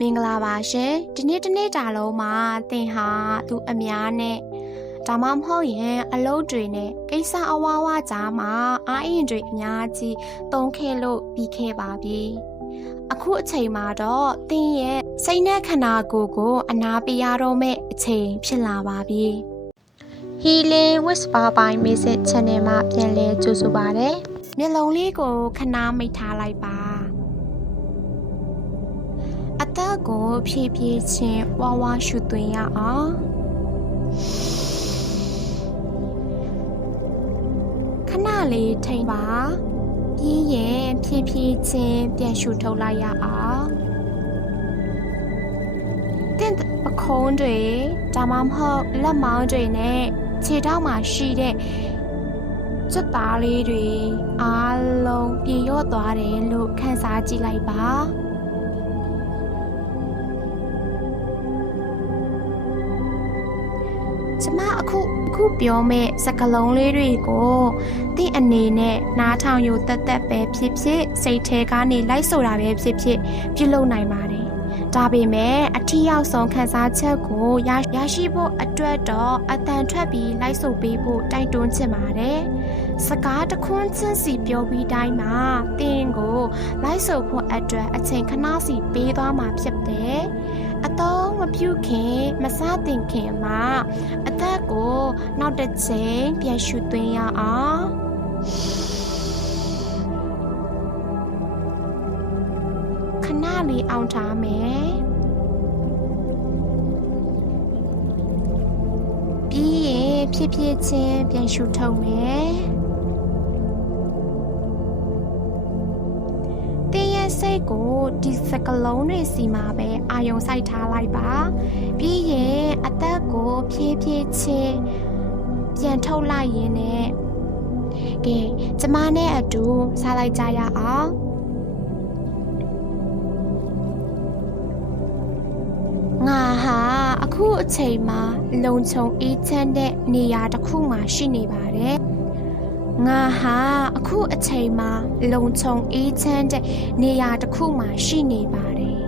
မင်္ဂလာပါရှင်ဒီနေ့တစ်နေ့တာလုံးမှာသင်ဟာသူအများနဲ့ဒါမှမဟုတ်ရင်အလုပ်တွေနဲ့ကိစ္စအဝါဝကြားမှာအားအင်တွေအများကြီးသုံးခဲ့လို့ပြီးခဲ့ပါပြီအခုအချိန်မှာတော့သင်ရဲ့စိတ်နဲ့ခန္ဓာကိုယ်ကိုအနာပေးရတော့မယ့်အချိန်ဖြစ်လာပါပြီ Healing with Bye Music Channel မှာပြန်လည်ကြိုဆိုပါရစေမျက်လုံးလေးကိုခဏမိတ်ထားလိုက်ပါအသက်ကိုဖြည်းဖြည်းချင်းဝါဝါရှုသွင်းရအောင်ခဏလေးထိန်ပါပြီးရင်ဖြည်းဖြည်းချင်းပြန်ရှုထုတ်လိုက်ရအောင်တင့်ပခုံးတွေဒါမှမဟုတ်လက်မောင်းတွေနဲ့ခြေထောက်မှာရှိတဲ့စက်သားလေးတွေအားလုံးပြေလျော့သွားတယ်လို့ခန်းစားကြည့်လိုက်ပါကျမအခုပြောမယ့်စကားလုံးလေးတွေကိုသင်အနေနဲ့နားထောင်ယူတက်တက်ပဲဖြစ်ဖြစ်စိတ်ထဲကနေလိုက်ဆိုတာပဲဖြစ်ဖြစ်ပြုလုပ်နိုင်ပါတယ်ဒါပေမဲ့အထီးရောက်ဆုံးခန်းစားချက်ကိုရရှိဖို့အတွက်တော့အတန်ထွက်ပြီးလိုက်ဆိုပေးဖို့တိုက်တွန်းချင်ပါတယ်စကားတစ်ခွန်းချင်းစီပြောပြီးတိုင်းမှာသင်ကိုလိုက်ဆိုဖို့အတွက်အချိန်ခဏစီပေးသွားမှာဖြစ်တယ်အတော့မပြုခင်မစတင်ခင်မှာအသက်ကိုနောက်တစ်ချိန်ပြန်ရှုသွင်းရအောင်ခဏလေးအောင်ထားမယ်ပြီးရင်ဖြည်းဖြည်းချင်းပြန်ရှုထုတ်မယ်စိတ်ကိုဒီစကလုံးတွေစီမှာပဲအာယုံစိုက်ထားလိုက်ပါပြီးရင်အသက်ကိုဖြည်းဖြည်းချင်းပြန်ထုတ်လိုက်ရင်းနဲ့ကဲကျမနဲ့အတူစားလိုက်ကြရအောင်ငါဟာအခုအချိန်မှာလုံခြုံအေးချမ်းတဲ့နေရာတစ်ခုမှာရှိနေပါတယ်ငါဟာအခုအချိန်မှာလုံခြုံအေးချမ်းတဲ့နေရာတစ်ခုမှာရှိနေပါတယ်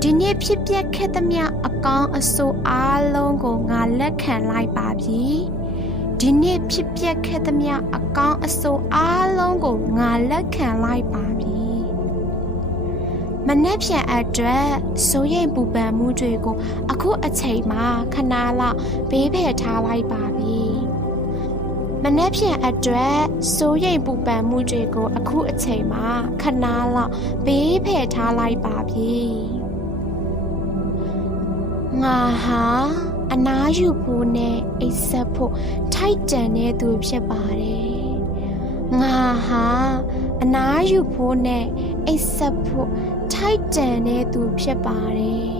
ဒီနေ့ဖြစ်ပျက်ခဲ့သမျှအကောင်းအဆိုးအားလုံးကိုငါလက်ခံလိုက်ပါပြီဒီနေ့ဖြစ်ပျက်ခဲ့သမျှအကောင်းအဆိုးအားလုံးကိုငါလက်ခံလိုက်ပါပြီမနှက်ဖြန်အတွက်စိုးရိမ်ပူပန်မှုတွေကိုအခုအချိန်မှာခဏလောက်ဘေးဖယ်ထားလိုက်ပါပြီမနှက်ဖြန်အတွက်စိုးရိမ်ပူပန်မှုတွေကိုအခုအချိန်မှာခဏလောက်ဘေးဖယ်ထားလိုက်ပါပြီငါဟာအနားယူဖို့နဲ့အိပ်စက်ဖို့ထိုက်တန်တဲ့သူဖြစ်ပါတယ်ငါဟာအနားယူဖို့နဲ့အိပ်စက်ဖို့ထိုက်တန်တဲ့သူဖြစ်ပါတယ်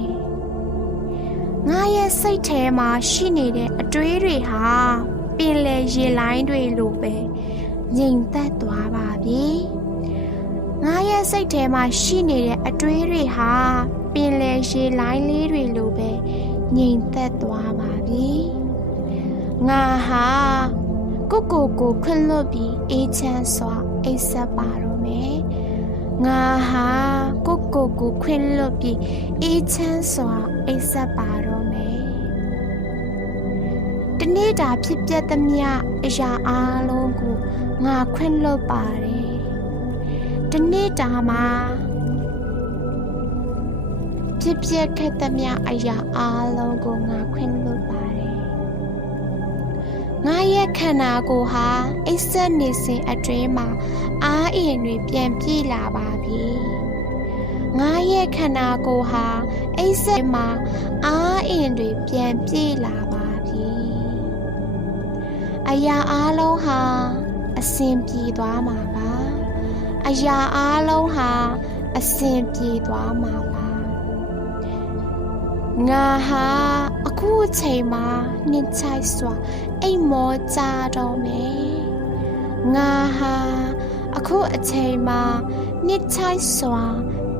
ငါရဲ့စိတ်ထဲမှာရှိနေတဲ့အတွေးတွေဟာပင်လယ်ရေလိုင်းတွေလိုပဲငြိမ်သက်သွားပါပြီငါရဲ့စိတ်ထဲမှာရှိနေတဲ့အတွေးတွေဟာပင်လယ်ရေလိုင်းလေးတွေလိုပဲငြိမ်သက်သွားပါပြီငါဟာကိုခွင့်လွတ်ပြီးအေးချမ်းစွာအိပ်စက်ပါတော့မယ်ငါဟာကိုခွင့်လွတ်ပြီးအေးချမ်းစွာအိပ်စက်ပါတော့မယ်တနေ့တာဖြစ်ပျက်သမျှအရာအားလုံးကိုငါခွင့်လွတ်ပါတယ်တနေ့တာမှာဖြစ်ပျက်ခဲ့သမျှအရာအားလုံးကိုငါခွင့်လွတ်ပါတယ်ငါရဲ့ခန္ဓာကိုယ်ဟာအိပ်စက်နေစဉ်အတွင်းမှာအားအင်တွေပြန်ပြေးလာပါပြီငါရဲ့ခန္ဓာကိုယ်ဟာအိပ်စက်မှာအားအင်တွေပြန်ပြေးလာပါအရာအားလုံးဟာအဆင်ပြေသွားမှာပါအရာအားလုံးဟာအဆင်ပြေသွားမှာပါငါဟာအခုအချိန်မှာနှိမ့်ချိုက်စွာအိမ်မောကြတော့မယ်ငါဟာအခုအချိန်မှာနှိမ့်ချိုက်စွာ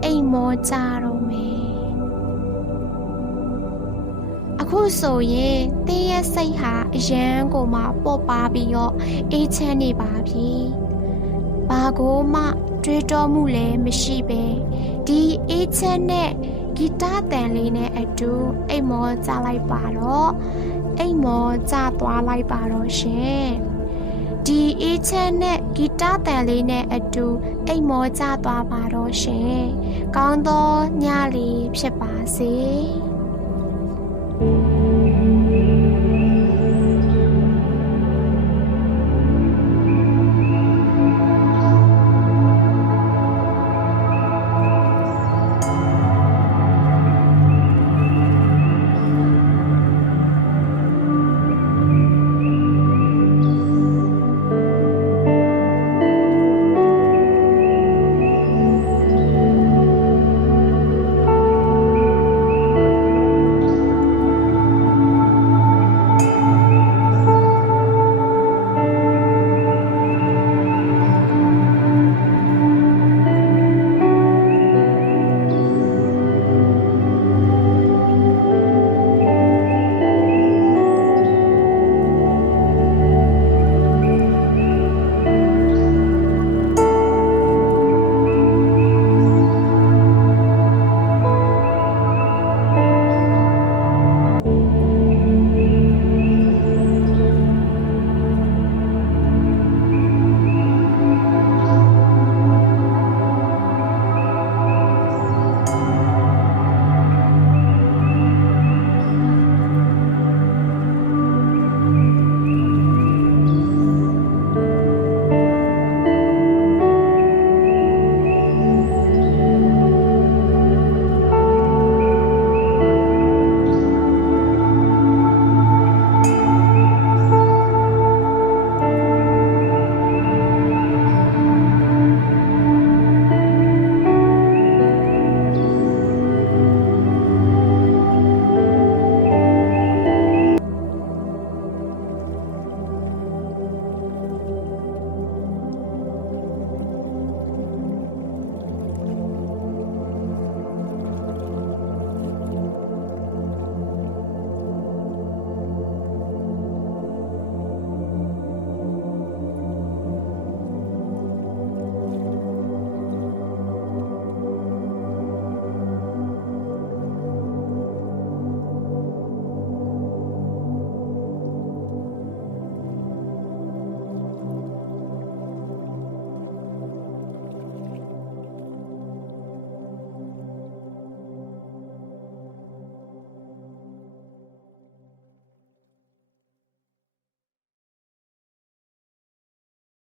အိမ်မောကြတော့မယ်အခုဆိုရင်သင်ရဲ့စိတ်ဟာအရန်ကိုမှပေါ့ပါပြီးတော့အေးချမ်းနေပါပြီ။ဘာကိုမှတွေးတောမှုလည်းမရှိပဲဒီအေးချမ်းတဲ့ ဂီတတန်လေးနဲ့အတူအိမ်မောကြလိုက်ပါတော့အိမ်မောကြသွားလိုက်ပါတော့ရှင်ဒီအေးချမ်းနဲ့ဂီတတန်လေးနဲ့အတူအိမ်မောကြသွားပါတော့ရှင်ကောင်းသောညလေးဖြစ်ပါစေ